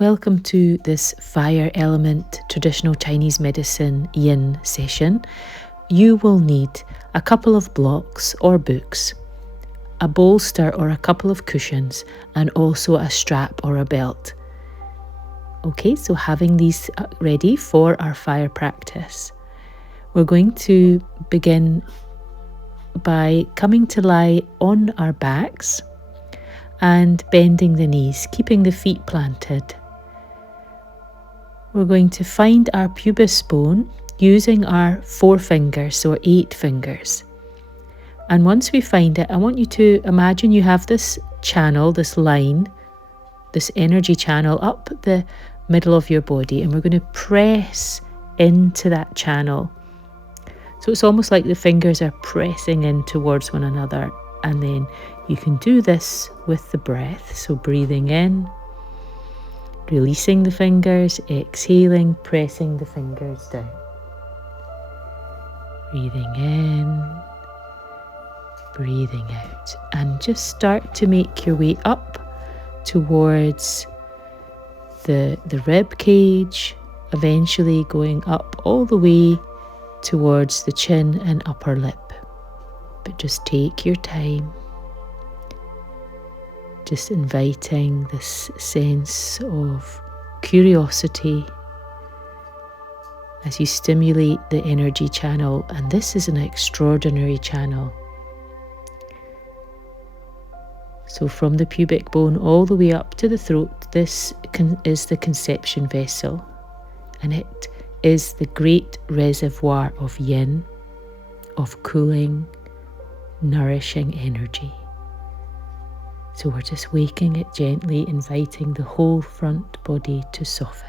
Welcome to this fire element traditional Chinese medicine yin session. You will need a couple of blocks or books, a bolster or a couple of cushions, and also a strap or a belt. Okay, so having these ready for our fire practice, we're going to begin by coming to lie on our backs and bending the knees, keeping the feet planted. We're going to find our pubis bone using our 4 fingers, or 8 fingers. And once we find it, I want you to imagine you have this channel, this line, this energy channel up the middle of your body, and we're going to press into that channel. So it's almost like the fingers are pressing in towards one another, and then you can do this with the breath. So breathing in, releasing the fingers, exhaling, pressing the fingers down. Breathing in, breathing out. And just start to make your way up towards the rib cage, eventually going up all the way towards the chin and upper lip. But just take your time. Just inviting this sense of curiosity as you stimulate the energy channel, and this is an extraordinary channel. So from the pubic bone all the way up to the throat, this is the conception vessel, and it is the great reservoir of yin, of cooling, nourishing energy. So we're just waking it gently, inviting the whole front body to soften.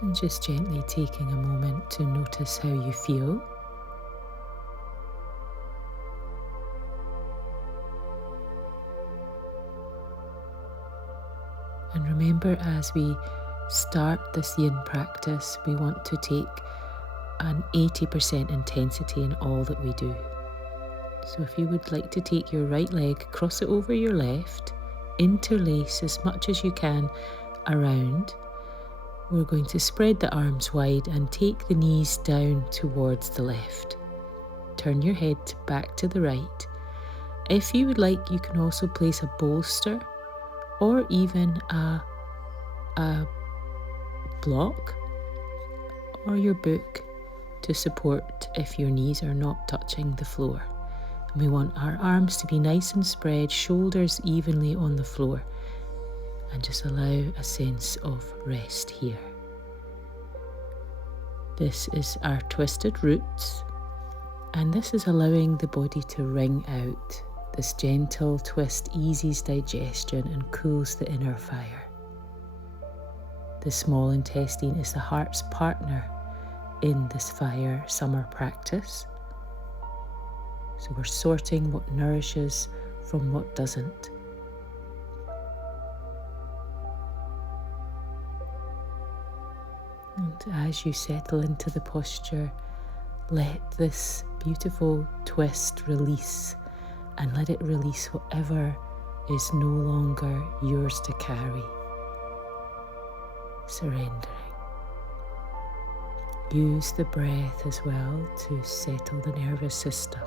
And just gently taking a moment to notice how you feel. And remember, as we start this yin practice, we want to take an 80% intensity in all that we do. So if you would like to take your right leg, cross it over your left, interlace as much as you can around. We're going to spread the arms wide and take the knees down towards the left. Turn your head back to the right. If you would like, you can also place a bolster or even a block or your book to support if your knees are not touching the floor. And we want our arms to be nice and spread, shoulders evenly on the floor. And just allow a sense of rest here. This is our twisted roots, and this is allowing the body to wring out. This gentle twist eases digestion and cools the inner fire. The small intestine is the heart's partner in this fire summer practice. So we're sorting what nourishes from what doesn't. And as you settle into the posture, let this beautiful twist release and let it release whatever is no longer yours to carry. Surrendering. Use the breath as well to settle the nervous system.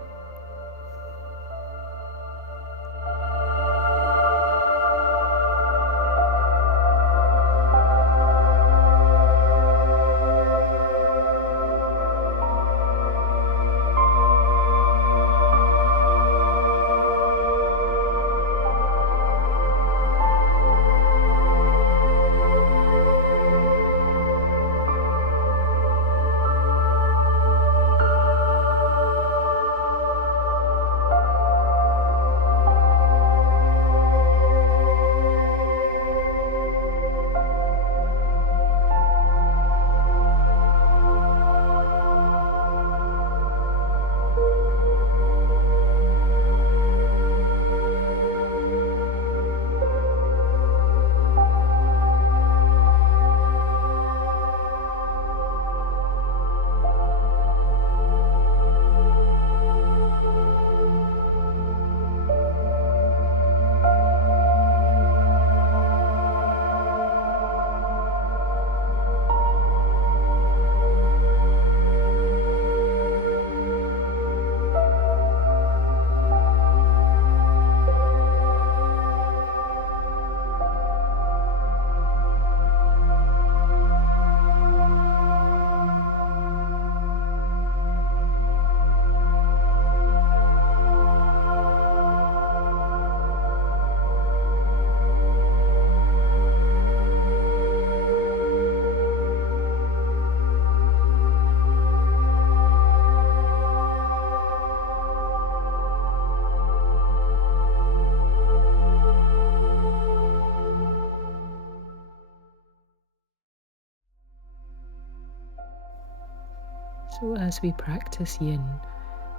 So as we practice yin,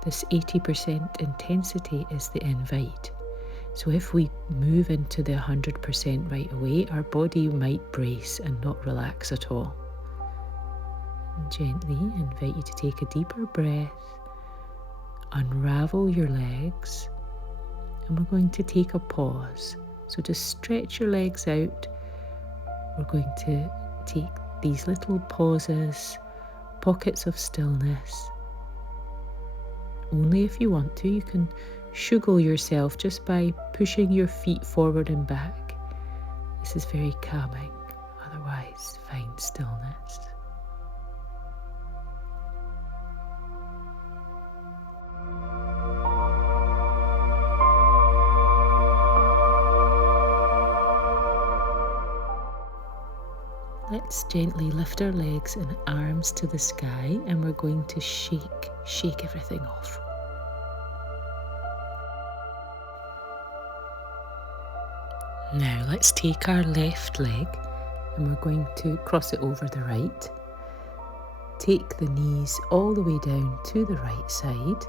this 80% intensity is the invite. So if we move into the 100% right away, our body might brace and not relax at all. And gently invite you to take a deeper breath, unravel your legs, and we're going to take a pause. So just stretch your legs out. We're going to take these little pauses, pockets of stillness. Only if you want to. You can shuggle yourself just by pushing your feet forward and back. This is very calming. Otherwise, find stillness. Let's gently lift our legs and arms to the sky, and we're going to shake everything off. Now let's take our left leg and we're going to cross it over the right. Take the knees all the way down to the right side,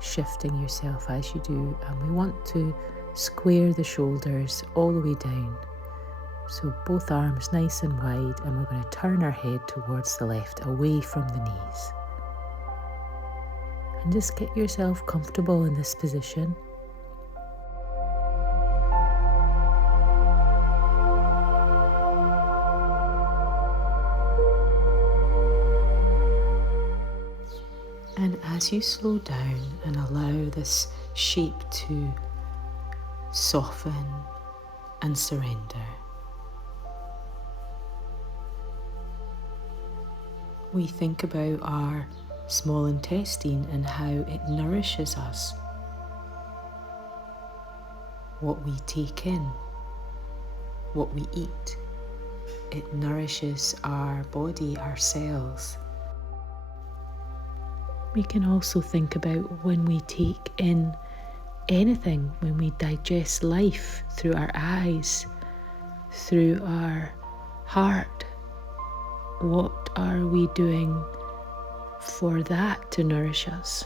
shifting yourself as you do, and we want to square the shoulders all the way down. So both arms nice and wide, and we're going to turn our head towards the left, away from the knees. And just get yourself comfortable in this position. And as you slow down and allow this shape to soften and surrender, we think about our small intestine and how it nourishes us. What we take in, what we eat, it nourishes our body, our cells. We can also think about when we take in anything, when we digest life through our eyes, through our heart. What are we doing for that to nourish us?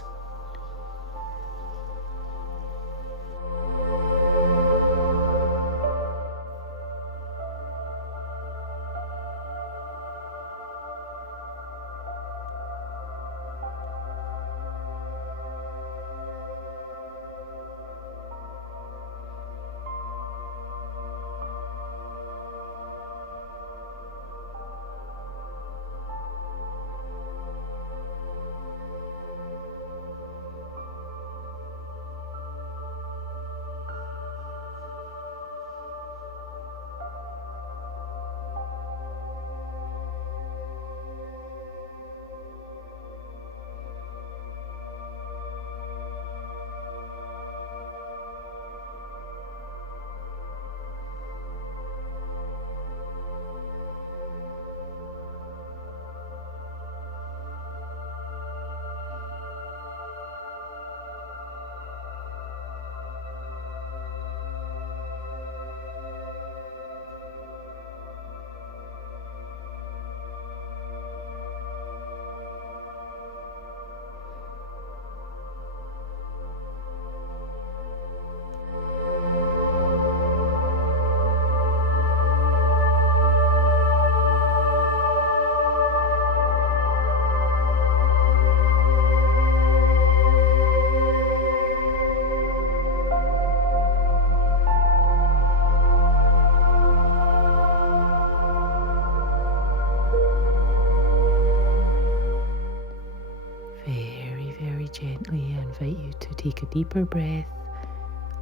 very gently I invite you to take a deeper breath,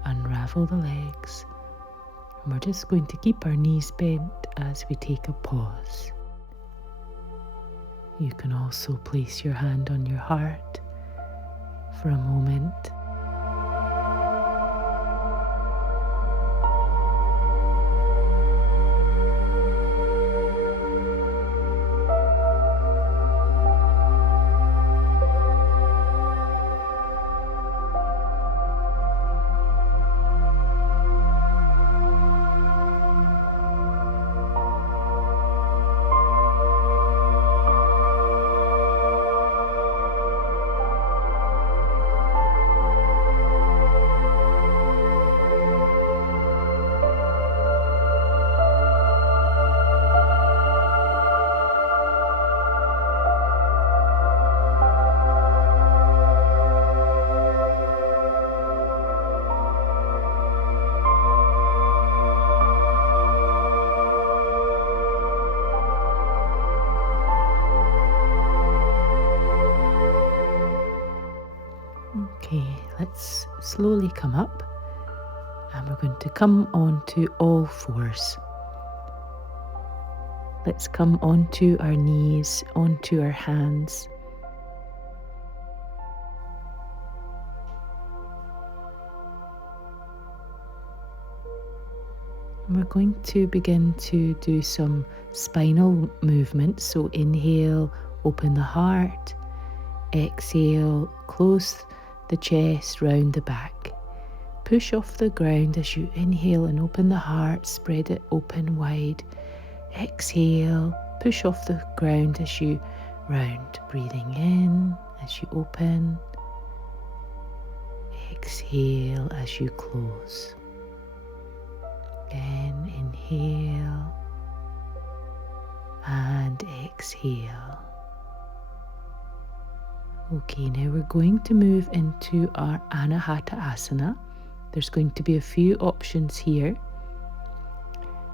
unravel the legs, and we're just going to keep our knees bent as we take a pause. You can also place your hand on your heart for a moment. Okay, let's slowly come up, and we're going to come onto all fours. Let's come onto our knees, onto our hands. And we're going to begin to do some spinal movements. So inhale, open the heart. Exhale, close the chest, round the back. Push off the ground as you inhale and open the heart, spread it open wide. Exhale, push off the ground as you round. Breathing in as you open. Exhale as you close. Again, inhale and exhale. Okay, now we're going to move into our Anahata Asana. There's going to be a few options here.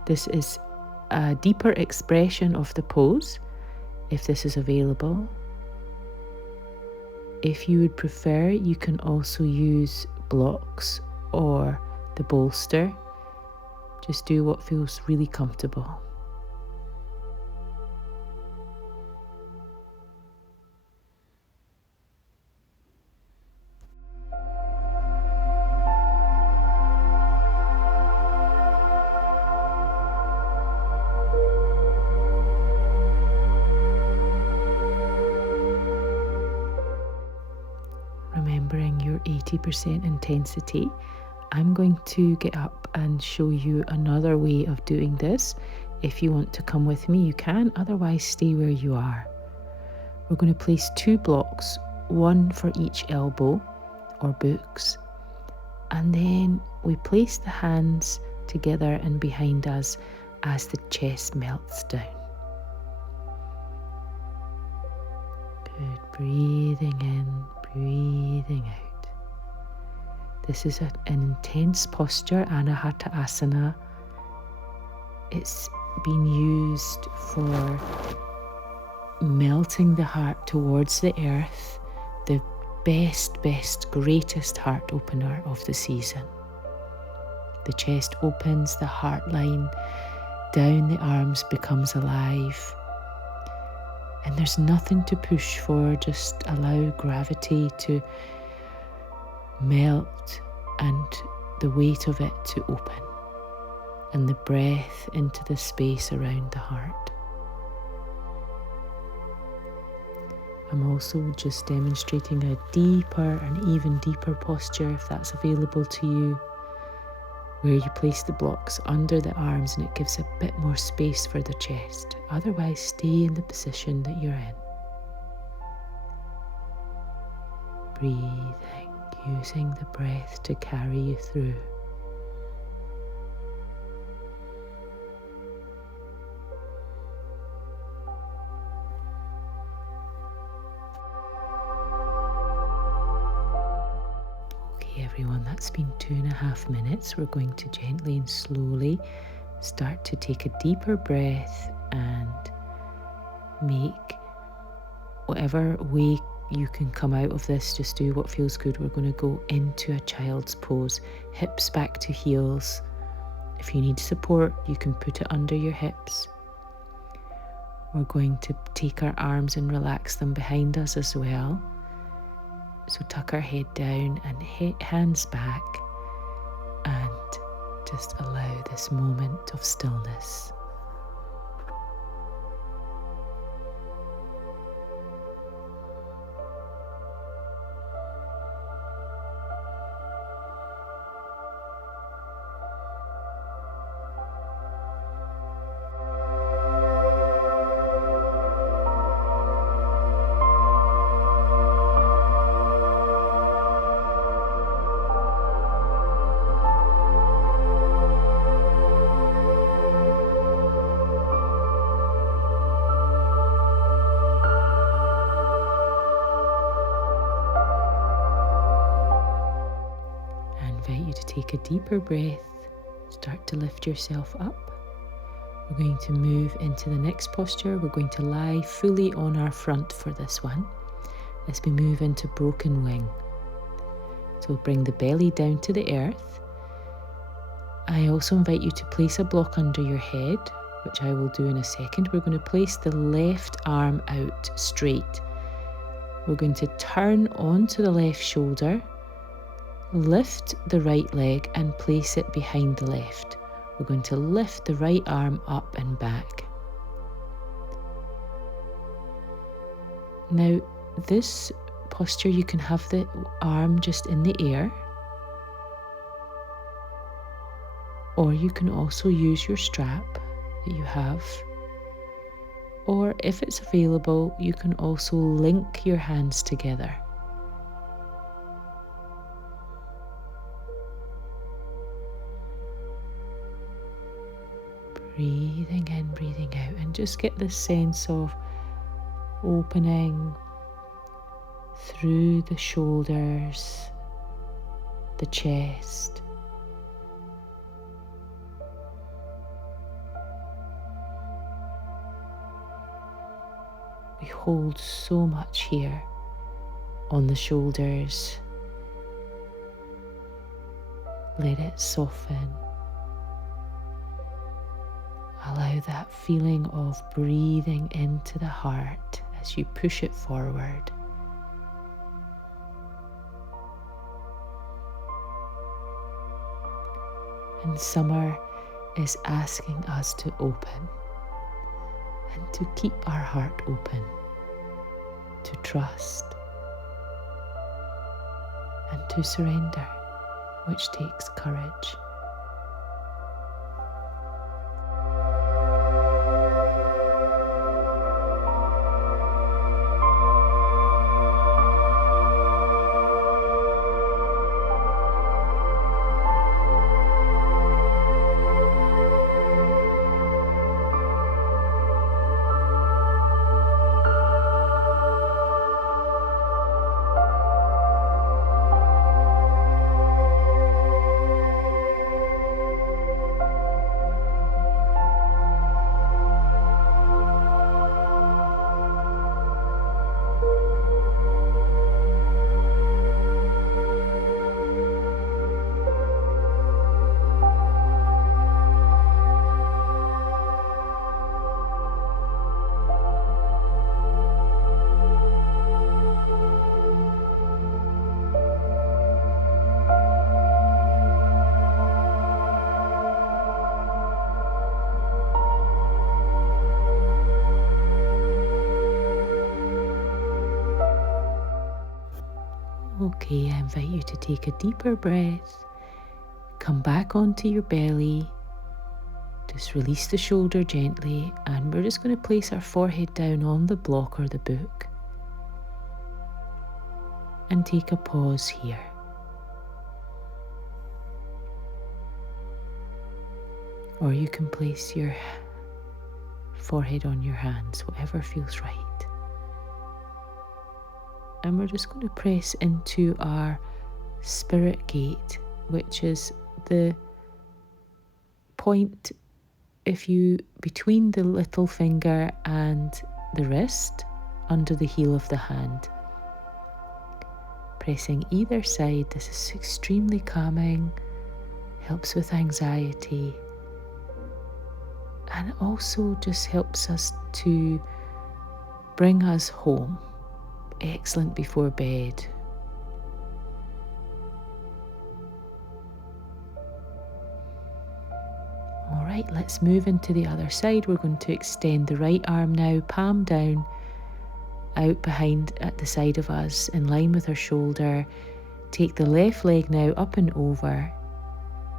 This is a deeper expression of the pose, if this is available. If you would prefer, you can also use blocks or the bolster. Just do what feels really comfortable. Remembering your 80% intensity, I'm going to get up and show you another way of doing this. If you want to come with me, you can, otherwise stay where you are. We're going to place 2 blocks, one for each elbow or books, and then we place the hands together and behind us as the chest melts down. Good, breathing in, breathing out. This is an intense posture, Anahata Asana. It's been used for melting the heart towards the earth, the best, greatest heart opener of the season. The chest opens, the heart line down the arms becomes alive. And there's nothing to push for, just allow gravity to melt and the weight of it to open, and the breath into the space around the heart. I'm also just demonstrating a deeper and even deeper posture, if that's available to you, where you place the blocks under the arms and it gives a bit more space for the chest. Otherwise, stay in the position that you're in. Breathing, using the breath to carry you through. Okay, everyone, that's been 2.5 minutes. We're going to gently and slowly start to take a deeper breath and make whatever way you can come out of this, just do what feels good. We're going to go into a child's pose, hips back to heels. If you need support, you can put it under your hips. We're going to take our arms and relax them behind us as well. So tuck our head down and hands back, and just allow this moment of stillness. Take a deeper breath, start to lift yourself up. We're going to move into the next posture. We're going to lie fully on our front for this one as we move into broken wing. So bring the belly down to the earth. I also invite you to place a block under your head, which I will do in a second. We're going to place the left arm out straight. We're going to turn onto the left shoulder, lift the right leg and place it behind the left. We're going to lift the right arm up and back. Now, this posture, you can have the arm just in the air, or you can also use your strap that you have, or if it's available, you can also link your hands together. Breathing in, breathing out, and just get this sense of opening through the shoulders, the chest. We hold so much here on the shoulders. Let it soften. Allow that feeling of breathing into the heart as you push it forward. And summer is asking us to open and to keep our heart open, to trust and to surrender, which takes courage. Okay, I invite you to take a deeper breath, come back onto your belly, just release the shoulder gently, and we're just going to place our forehead down on the block or the book and take a pause here. Or you can place your forehead on your hands, whatever feels right. And we're just going to press into our spirit gate, which is the point between the little finger and the wrist, under the heel of the hand. pressing either side. This is extremely calming, helps with anxiety, and it also just helps us to bring us home. Excellent before bed. All right, let's move into the other side. We're going to extend the right arm now, palm down, out behind at the side of us, in line with our shoulder. Take the left leg now up and over,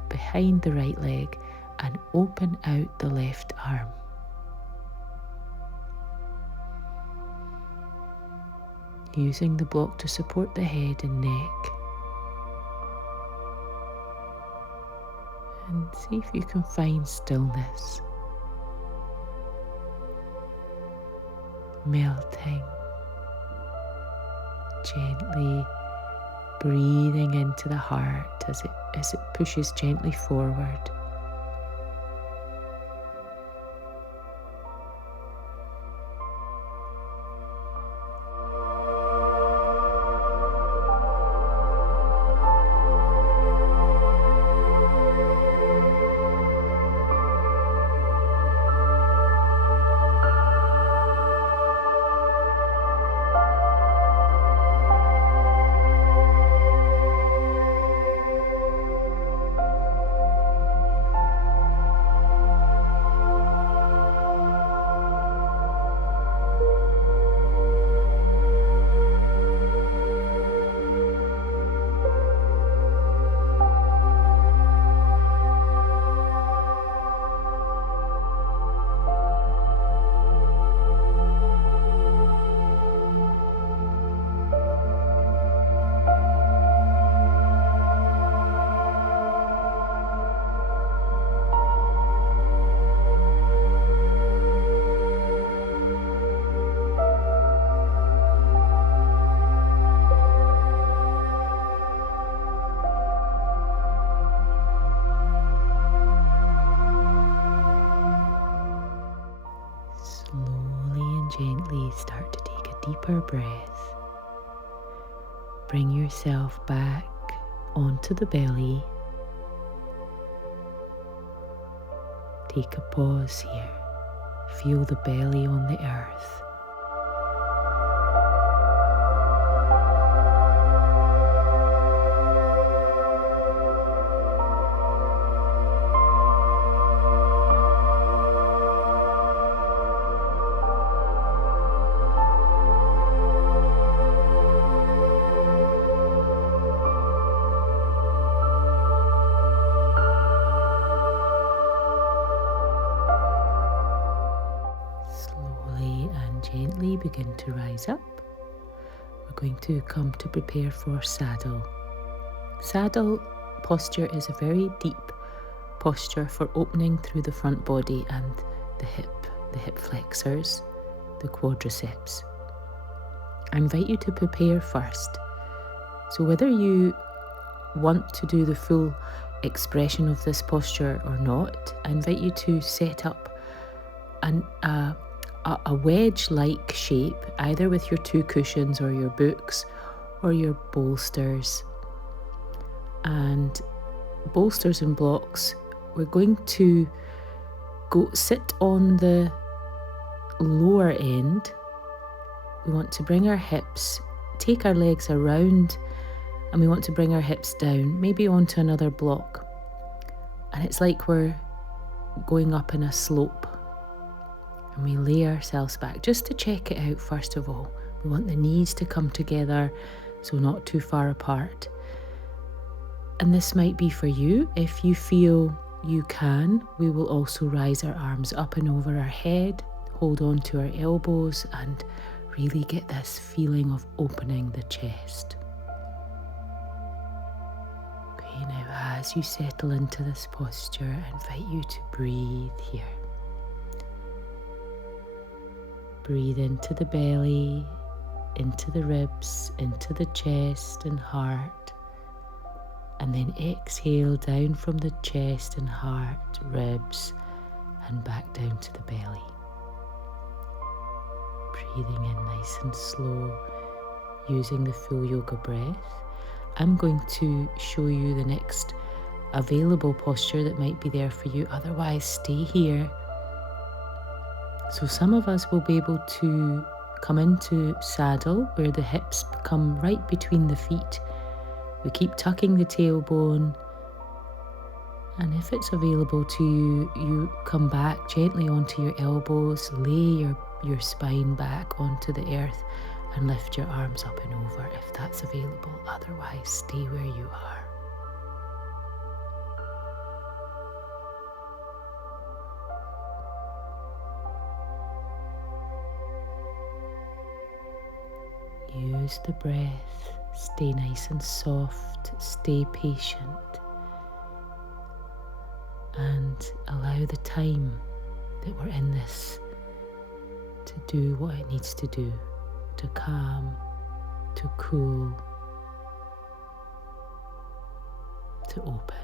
behind the right leg, and open out the left arm. Using the block to support the head and neck. And see if you can find stillness. Melting. Gently breathing into the heart as it pushes gently forward. Gently start to take a deeper breath. Bring yourself back onto the belly. Take a pause here. Feel the belly on the earth. Gently begin to rise up. We're going to come to prepare for saddle. Saddle posture is a very deep posture for opening through the front body and the hip flexors, the quadriceps. I invite you to prepare first. So whether you want to do the full expression of this posture or not, I invite you to set up a wedge-like shape, either with your two cushions or your books or your bolsters. And bolsters and blocks, we're going to go sit on the lower end. We want to bring our hips, take our legs around, and we want to bring our hips down, maybe onto another block. And it's like we're going up in a slope. And we lay ourselves back just to check it out first of all. We want the knees to come together, so not too far apart. And this might be for you. If you feel you can, we will also rise our arms up and over our head, hold on to our elbows, and really get this feeling of opening the chest. Okay, now as you settle into this posture, I invite you to breathe here. Breathe into the belly, into the ribs, into the chest and heart, and then exhale down from the chest and heart, ribs, and back down to the belly. Breathing in nice and slow, using the full yoga breath. I'm going to show you the next available posture that might be there for you. Otherwise, stay here. So some of us will be able to come into saddle where the hips come right between the feet. We keep tucking the tailbone, and if it's available to you, you come back gently onto your elbows, lay your spine back onto the earth and lift your arms up and over if that's available. Otherwise, stay where you are. Use the breath, stay nice and soft, stay patient, and allow the time that we're in this to do what it needs to do, to calm, to cool, to open.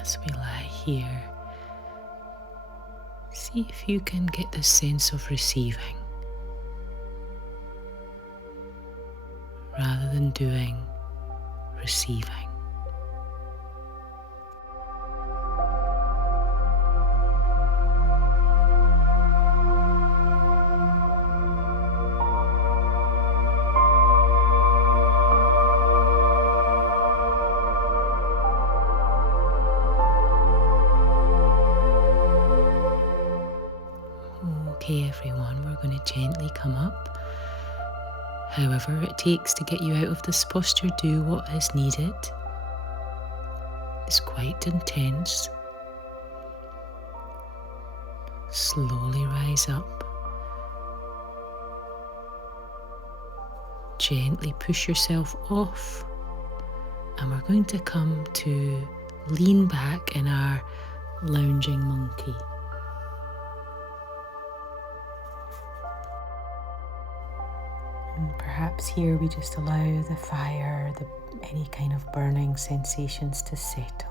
As we lie here, see if you can get the sense of receiving rather than doing, receiving. Okay, everyone, we're going to gently come up. However it takes to get you out of this posture, do what is needed. It's quite intense. Slowly rise up. Gently push yourself off. And we're going to come to lean back in our lounging monkey. And perhaps here we just allow the fire, any kind of burning sensations to settle.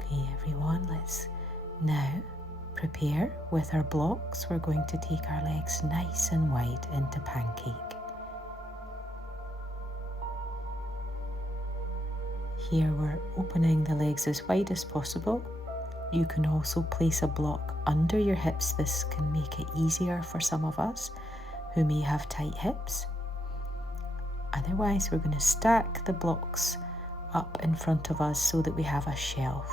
Okay, everyone, let's now prepare with our blocks. We're going to take our legs nice and wide into pancake. Here we're opening the legs as wide as possible. You can also place a block under your hips. This can make it easier for some of us who may have tight hips. Otherwise, we're going to stack the blocks up in front of us so that we have a shelf.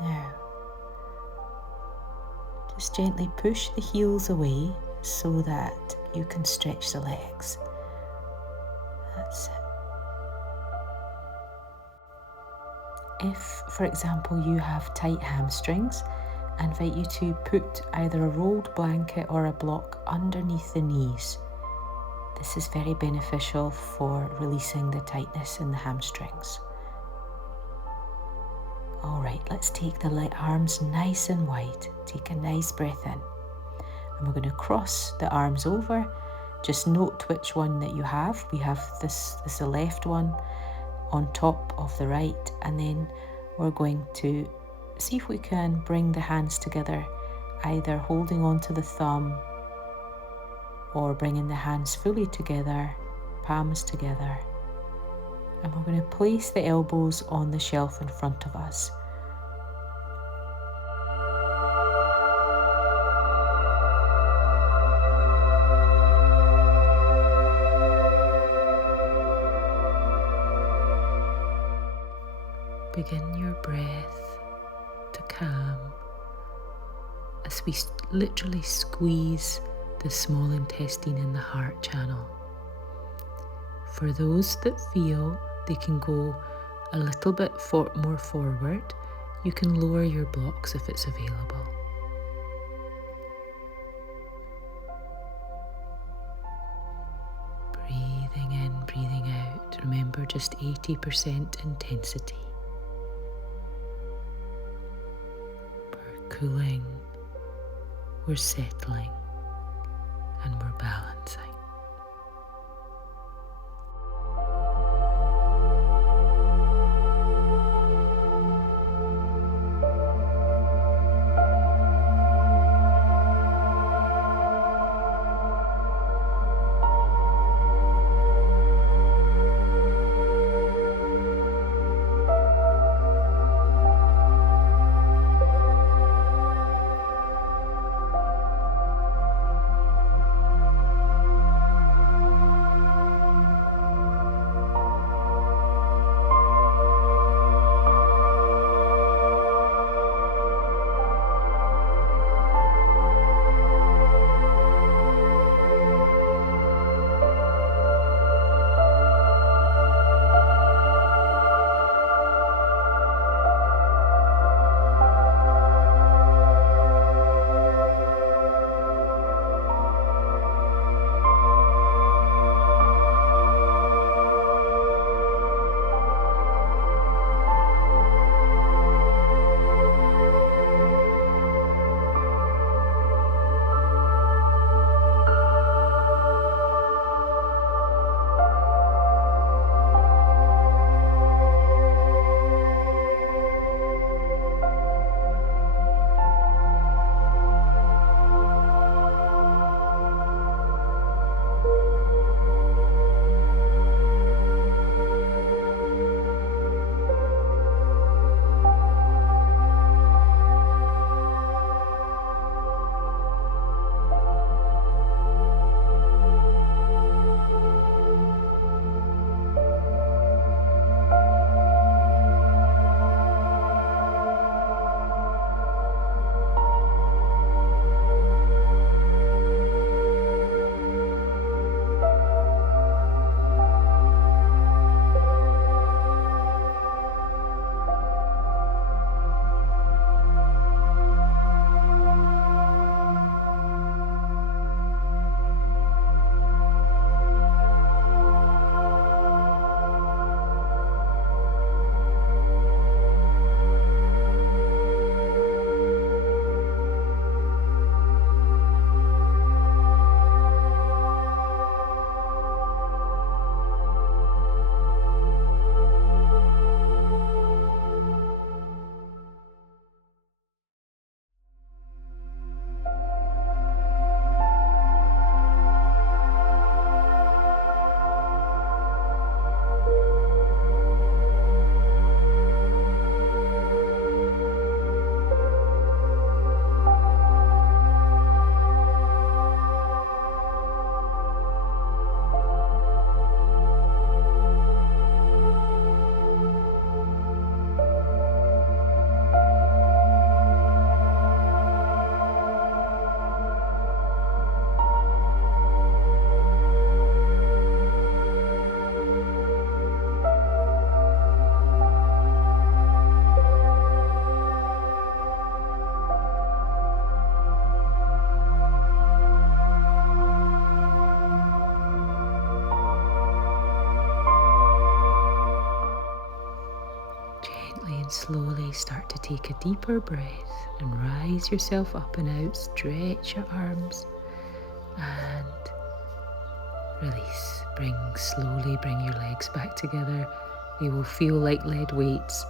Now, just gently push the heels away so that you can stretch the legs. That's it. If, for example, you have tight hamstrings, I invite you to put either a rolled blanket or a block underneath the knees. This is very beneficial for releasing the tightness in the hamstrings. All right, let's take the arms nice and wide. Take a nice breath in. And we're going to cross the arms over. Just note which one that you have. We have this is the left one on top of the right. And then we're going to see if we can bring the hands together, either holding onto the thumb or bringing the hands fully together, palms together. And we're going to place the elbows on the shelf in front of us. Begin your breath to calm as we literally squeeze the small intestine in the heart channel. For those that feel they can go a little bit more forward, you can lower your blocks if it's available. Breathing in, breathing out. Remember, just 80% intensity. We're cooling, we're settling, and we're balancing. And slowly start to take a deeper breath and rise yourself up and out. Stretch your arms and release. Slowly bring your legs back together. They will feel like lead weights.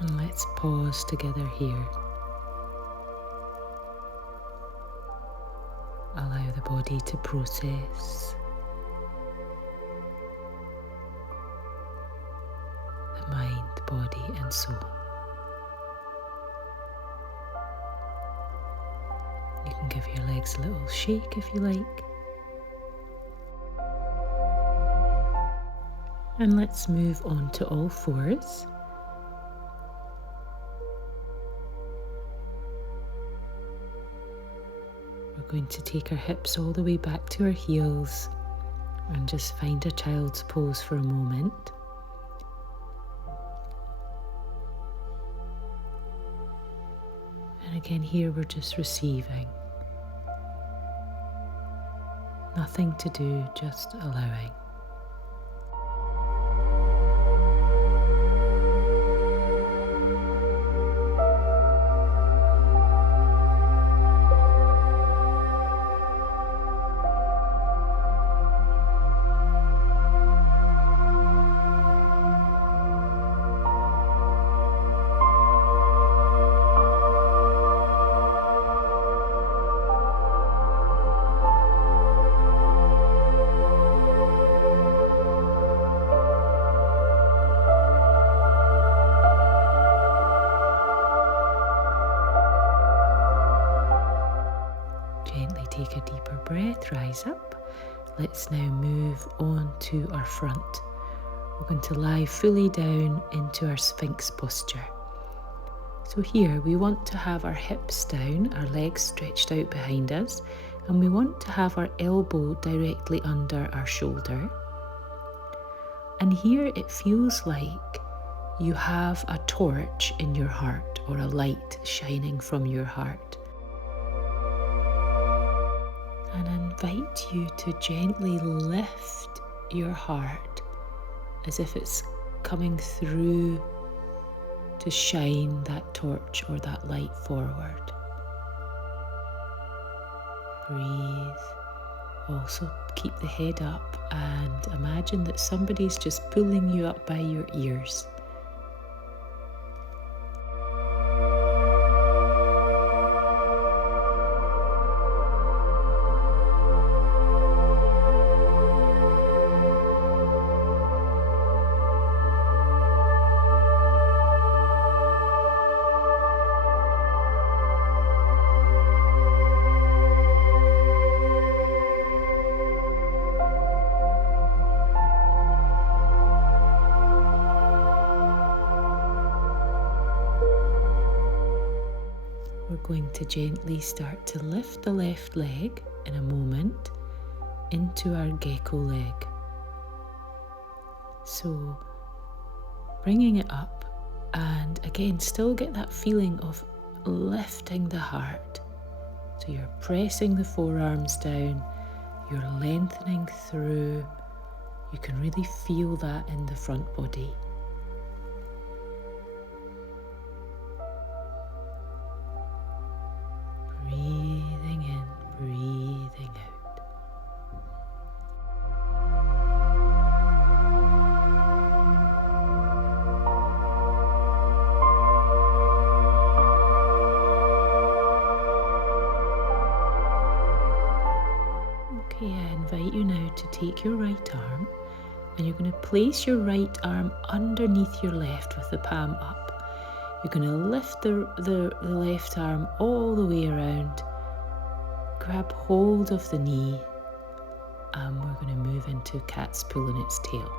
And let's pause together here. Allow the body to process. The mind, body and soul. You can give your legs a little shake if you like. And let's move on to all fours. We're going to take our hips all the way back to our heels and just find a child's pose for a moment. And again, here we're just receiving. Nothing to do, just allowing. Gently take a deeper breath, rise up. Let's now move on to our front. We're going to lie fully down into our Sphinx posture. So here we want to have our hips down, our legs stretched out behind us, and we want to have our elbow directly under our shoulder. And here it feels like you have a torch in your heart or a light shining from your heart. And I invite you to gently lift your heart as if it's coming through to shine that torch or that light forward. Breathe. Also keep the head up and imagine that somebody's just pulling you up by your ears. We're going to gently start to lift the left leg in a moment into our gecko leg. So bringing it up, and again still get that feeling of lifting the heart. So you're pressing the forearms down, you're lengthening through. You can really feel that in the front body. Breathing in, breathing out. Okay, I invite you now to take your right arm and you're going to place your right arm underneath your left with the palm up. You're going to lift the left arm all the way around, grab hold of the knee, and we're going to move into cat's paw in its tail.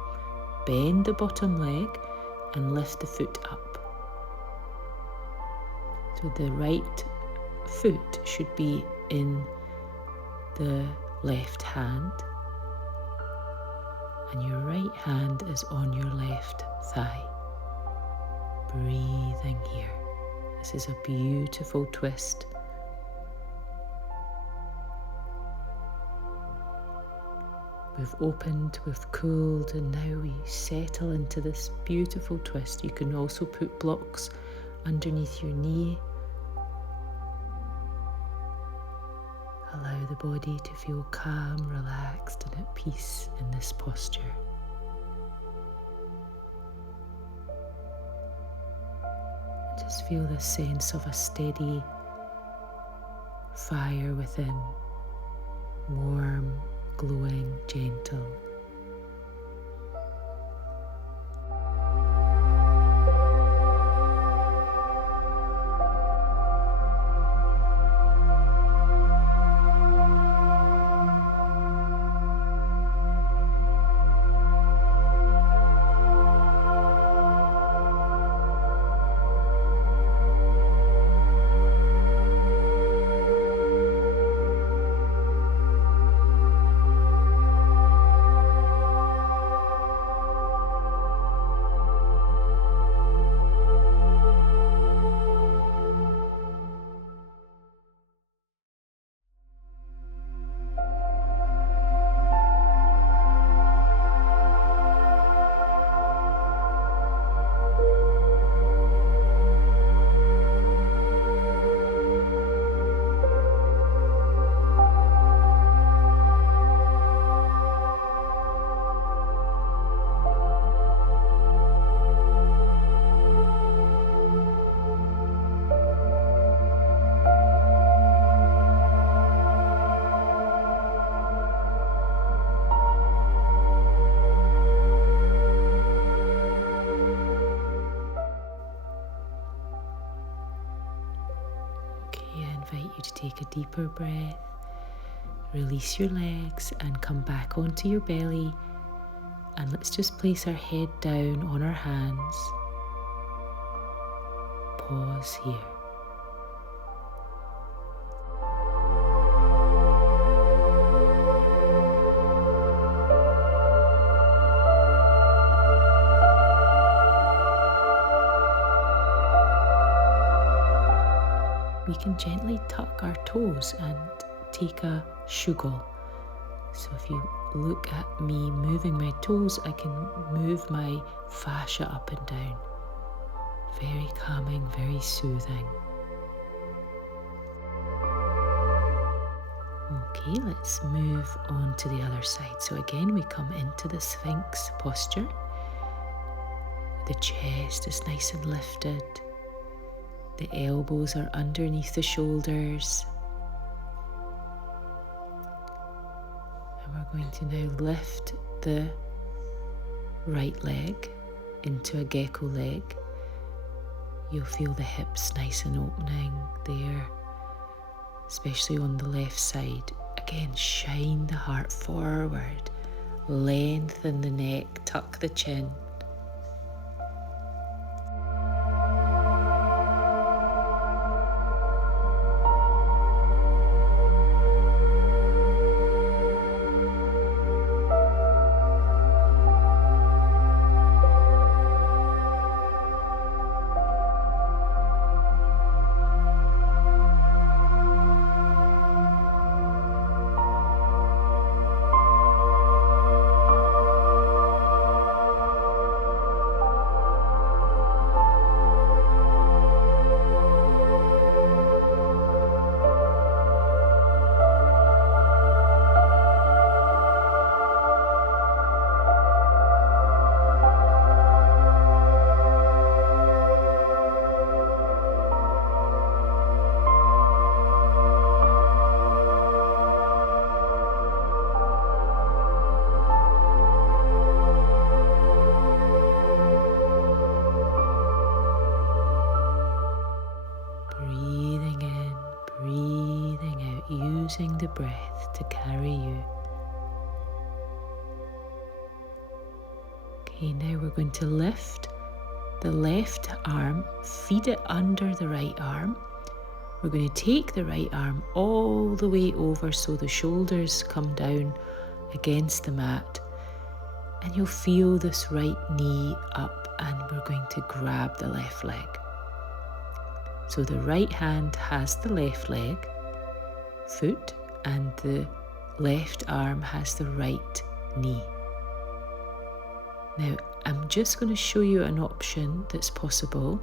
Bend the bottom leg and lift the foot up. So the right foot should be in the left hand, and your right hand is on your left thigh. Breathing here. This is a beautiful twist. We've opened, we've cooled, and now we settle into this beautiful twist. You can also put blocks underneath your knee. Allow the body to feel calm, relaxed, and at peace in this posture. Just feel the sense of a steady fire within, warm, glowing, gentle. Take a deeper breath, release your legs and come back onto your belly, and let's just place our head down on our hands. Pause here. We can gently tuck our toes and take a shugal. So if you look at me moving my toes, I can move my fascia up and down. Very calming, very soothing. Okay, let's move on to the other side. So again, we come into the Sphinx posture. The chest is nice and lifted. The elbows are underneath the shoulders. And we're going to now lift the right leg into a gecko leg. You'll feel the hips nice and opening there, especially on the left side. Again, shine the heart forward, lengthen the neck, tuck the chin. Using the breath to carry you. Okay, now we're going to lift the left arm, feed it under the right arm. We're going to take the right arm all the way over so the shoulders come down against the mat, and you'll feel this right knee up, and we're going to grab the left leg. So the right hand has the left leg, foot, and the left arm has the right knee. Now, I'm just going to show you an option that's possible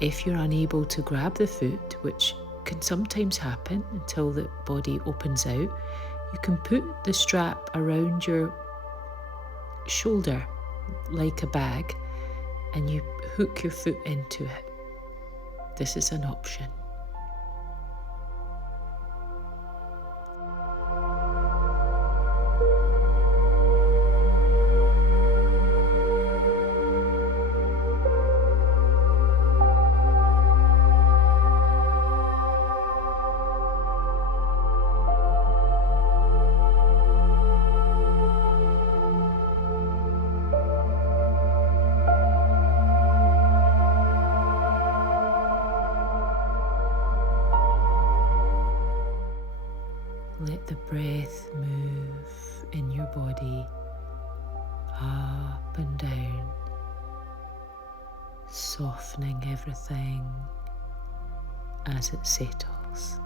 if you're unable to grab the foot, which can sometimes happen until the body opens out. You can put the strap around your shoulder like a bag and you hook your foot into it. This is an option. Let the breath move in your body up and down, softening everything as it settles.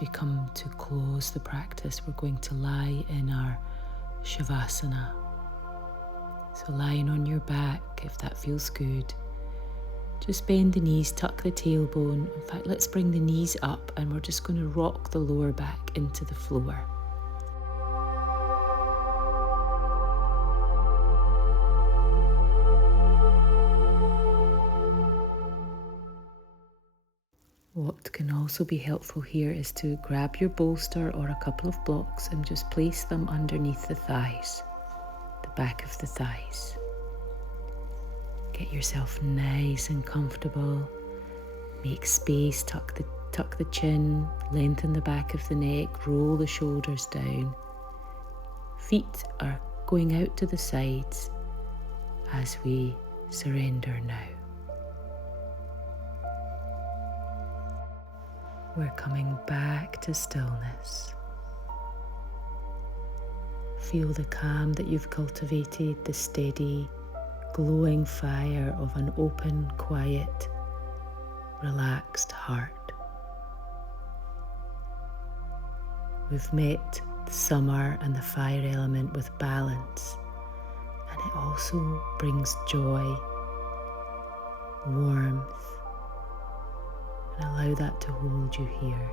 We come to close the practice, we're going to lie in our Shavasana. So lying on your back, if that feels good. Just bend the knees, tuck the tailbone. In fact, let's bring the knees up and we're just going to rock the lower back into the floor. What can also be helpful here is to grab your bolster or a couple of blocks and just place them underneath the thighs, the back of the thighs. Get yourself nice and comfortable. Make space, tuck the chin, lengthen the back of the neck, roll the shoulders down. Feet are going out to the sides as we surrender now. We're coming back to stillness. Feel the calm that you've cultivated, the steady, glowing fire of an open, quiet, relaxed heart. We've met the summer and the fire element with balance, and it also brings joy, warmth, and allow that to hold you here.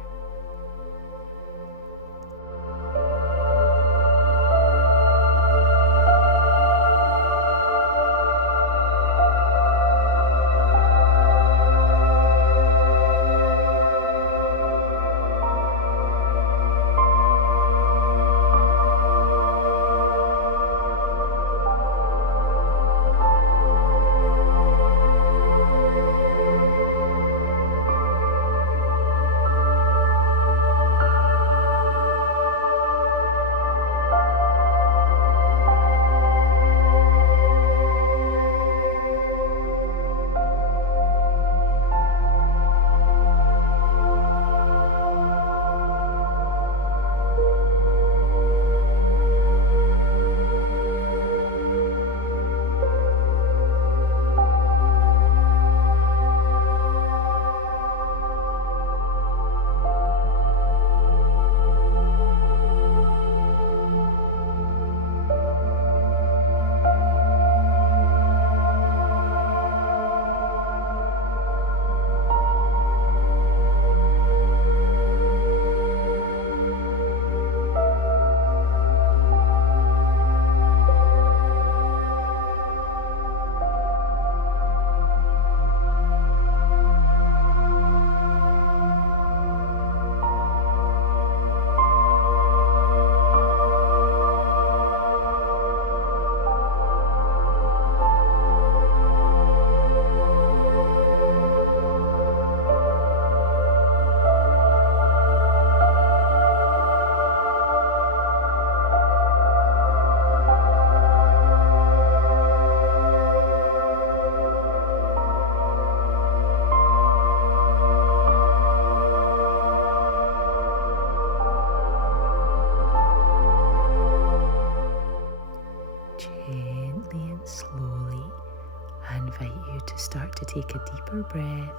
invite you to start to take a deeper breath.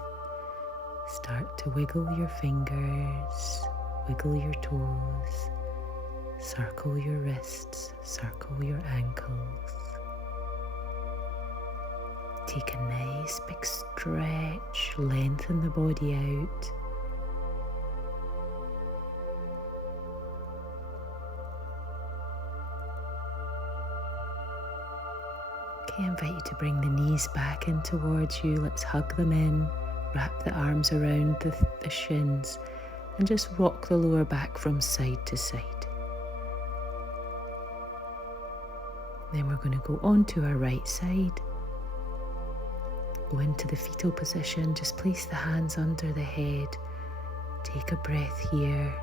Start to wiggle your fingers, wiggle your toes, circle your wrists, circle your ankles. Take a nice big stretch, lengthen the body out. Okay, I invite you to bring the knees back in towards you. Let's hug them in, wrap the arms around the shins, and just rock the lower back from side to side. Then we're going to go on to our right side. Go into the fetal position, just place the hands under the head. Take a breath here.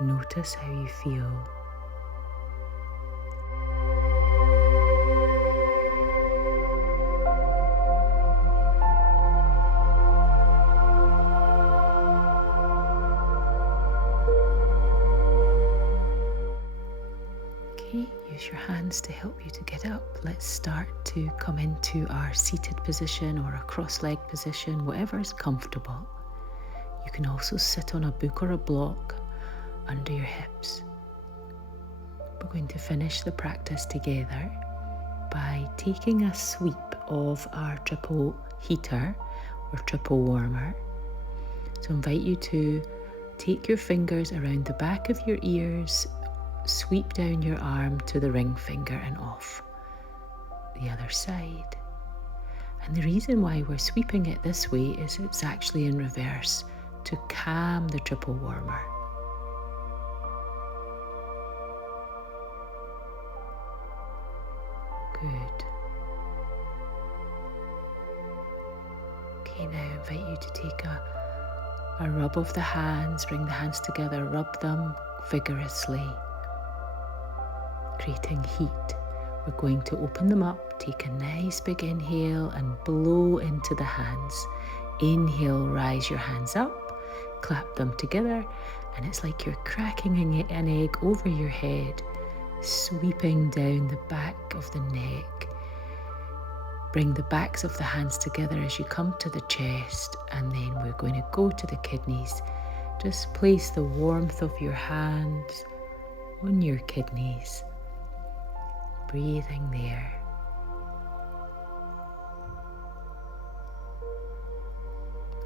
Notice how you feel. Use your hands to help you to get up. Let's start to come into our seated position or a cross-leg position, whatever is comfortable. You can also sit on a book or a block under your hips. We're going to finish the practice together by taking a sweep of our triple heater or triple warmer. So I invite you to take your fingers around the back of your ears, sweep down your arm to the ring finger and off the other side. And the reason why we're sweeping it this way is it's actually in reverse to calm the triple warmer. Good. Okay, now I invite you to take a rub of the hands, bring the hands together, rub them vigorously, creating heat. We're going to open them up, take a nice big inhale and blow into the hands. Inhale, rise your hands up, clap them together, and it's like you're cracking an egg over your head, sweeping down the back of the neck. Bring the backs of the hands together as you come to the chest, and then we're going to go to the kidneys. Just place the warmth of your hands on your kidneys. Breathing there.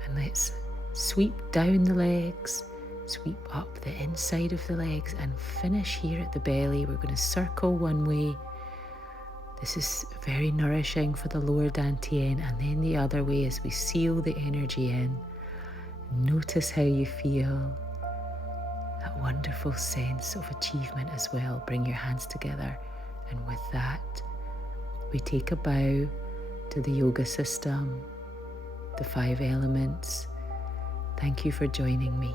And let's sweep down the legs, sweep up the inside of the legs, and finish here at the belly. We're going to circle one way. This is very nourishing for the lower dantian, and then the other way as we seal the energy in. Notice how you feel. That wonderful sense of achievement as well. Bring your hands together. And with that, we take a bow to the yoga system, the 5 elements. Thank you for joining me.